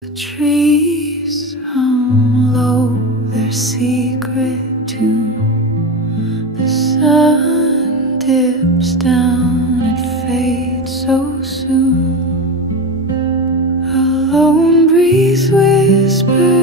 The trees hum low their secret tune. The sun dips down and fades so soon. A lone breeze whispers